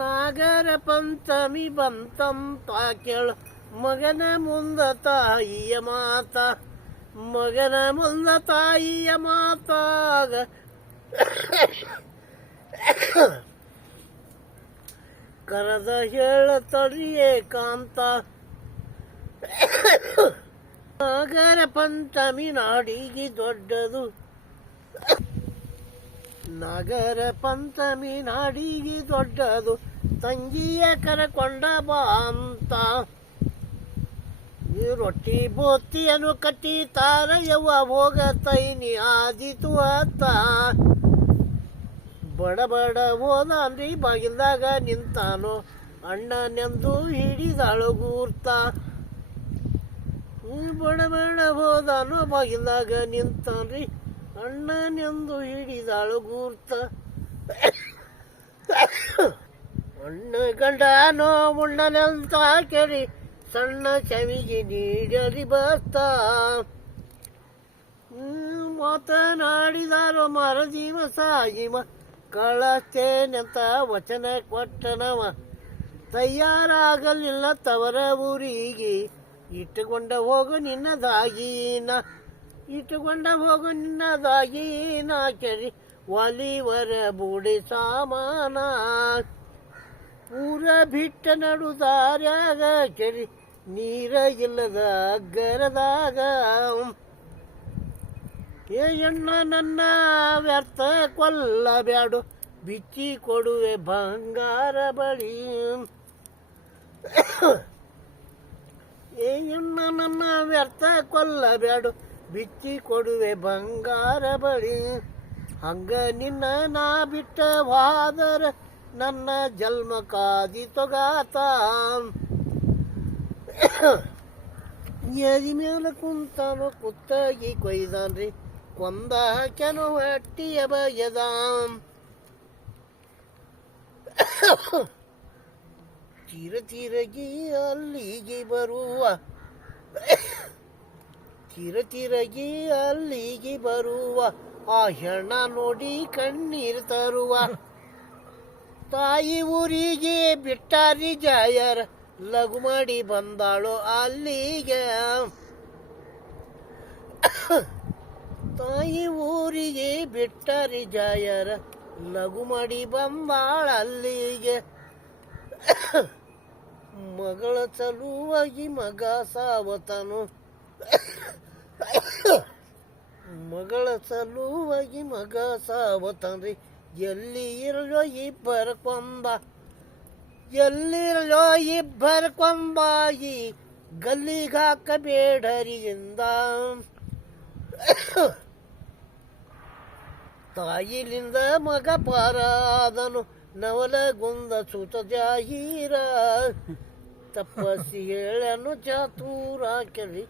ನಾಗರ ಪಂಚಮಿ ಬಂತಂತ ಕೇಳು ಮಗನ ಮುಂದ ತಾಯಿಯ ಮಾತ, ಮಗನ ಮುಂದ ತಾಯಿಯ ಮಾತಾಗ ಕರೆದ ಹೇಳತಡಿ ಏಕಾಂತ. ನಾಗರ ಪಂಚಮಿ ನಾಡಿಗೆ ದೊಡ್ಡದು, ನಾಗರ ಪಂಚಮಿ ನಾಡಿಗೆ ದೊಡ್ಡದು, ತಂಗಿಯ ಕರಕೊಂಡ ಬಾ ಅಂತ. ಈ ರೊಟ್ಟಿ ಬೋತಿಯನ್ನು ಕಟ್ಟಿತಾರ ಯವ್ವ ಹೋಗತೈನಿ ಆದಿತು ಅತ್ತ. ಬಡ ಬಡ ಹೋದಾನ್ರಿ ಬಾಗಿಲ್ದಾಗ ನಿಂತಾನು, ಅಣ್ಣನೆಂದು ಹಿಡಿದಾಳು ಗೂರ್ತ. ಬಡ ಬಡ ಹೋದಾನು ಬಾಗಿಲ್ದಾಗ ನಿಂತಾನ್ರಿ, ಅಣ್ಣನೆಂದು ಹಿಡಿದಾಳು ಗೂರ್ತ. ಅಣ್ಣ ಗಂಡನೋ ಉಣ್ಣನೆಂತ ಕೇಳಿ ಸಣ್ಣ ಚವಿಗೆ ನೀಡಲಿ ಬಸ್ತ. ಮಾತನಾಡಿದಾರೋ ಮರ ದಿವಸ ಇವ ಕಳಸ್ತೇನೆಂತ ವಚನ ಕೊಟ್ಟನವ. ತಯಾರಾಗಲಿಲ್ಲ ತವರ ಊರಿಗೆ, ಇಟ್ಟುಕೊಂಡ ಹೋಗು ನಿನ್ನದಾಗೀನ, ಇಟ್ಟುಕೊಂಡ ಹೋಗು ನಿನ್ನದಾಗೀನ. ಕೆರಿ ಒಲಿವರ ಬೂಡಿ ಸಾಮಾನ ಪೂರ ಬಿಟ್ಟ ನಡುದಾರ್ಯಾಗ, ಕೆರಿ ನೀರ ಇಲ್ಲದ ಅಗ್ಗರದಾಗ. ಏ ಎಣ್ಣ ನನ್ನ ವ್ಯರ್ಥ ಕೊಲ್ಲಬ್ಯಾಡು, ಬಿಚ್ಚಿ ಕೊಡುವೆ ಬಂಗಾರ ಬಳಿ. ಏ ಎಣ್ಣ ನನ್ನ ವ್ಯರ್ಥ ಕೊಲ್ಲಬ್ಯಾಡು, ಬಿಚ್ಚಿ ಕೊಡುವೆ ಬಂಗಾರ ಬಳಿ. ಹಂಗ ನಿನ್ನ ನಾ ಬಿಟ್ಟ ಹೋದರ ನನ್ನ ಜನ್ಮ ಕಾದಿತೊಗಾತ. ಎದಿ ಮೇಲೆ ಕುಂತಾನು ಕುತ್ತಾಗಿ ಕೊಯ್ದಾನ್ರಿ, ಕೊಂದ ಹಾಕ್ಯಾನು ಹೊಟ್ಟಿಯ ಬಯದ. ತೀರ ತೀರಗಿ ಅಲ್ಲಿಗೆ ಬರುವ, ತೀರ ತೀರಗಿ ಅಲ್ಲಿಗೆ ಬರುವ, ಆ ಹೆಣ್ಣ ನೋಡಿ ಕಣ್ಣೀರು ತರುವ. ತಾಯಿ ಊರಿಗೆ ಬಿಟ್ಟಾರಿ ಜಾಯರ, ಲಘು ಮಾಡಿ ಬಂದಾಳು ಅಲ್ಲಿಗೆ. ತಾಯಿ ಊರಿಗೆ ಬಿಟ್ಟಾರಿ ಜಾಯರ, ಲಘು ಮಾಡಿ ಬಂದಾಳ ಅಲ್ಲಿಗೆ. ಮಗಳ ಸಲುವಾಗಿ ಮಗ ಸಾವತನು, ಮಗಳ ಸಲುವಾಗಿ ಮಗ ಸಾವತನ್ರಿ. ಎಲ್ಲಿ ಇರಲೋ ಇಬ್ಬರ ಕೊಂಬ, ಎಲ್ಲಿರಲೋ ಇಬ್ಬರ ಕೊಂಬ, ಈ ಗಲ್ಲಿಗಾಕಬೇಡರಿಯಿಂದ. ತಾಯಿಲಿಂದ ಮಗ ಪಾರಾದನು, ನವಲಗುಂದ ಸುತ ಜಾಹೀರ. ತಪ್ಪಸಿ ಹೇಳನು ಚಾತೂರ ಕೆಳಿ.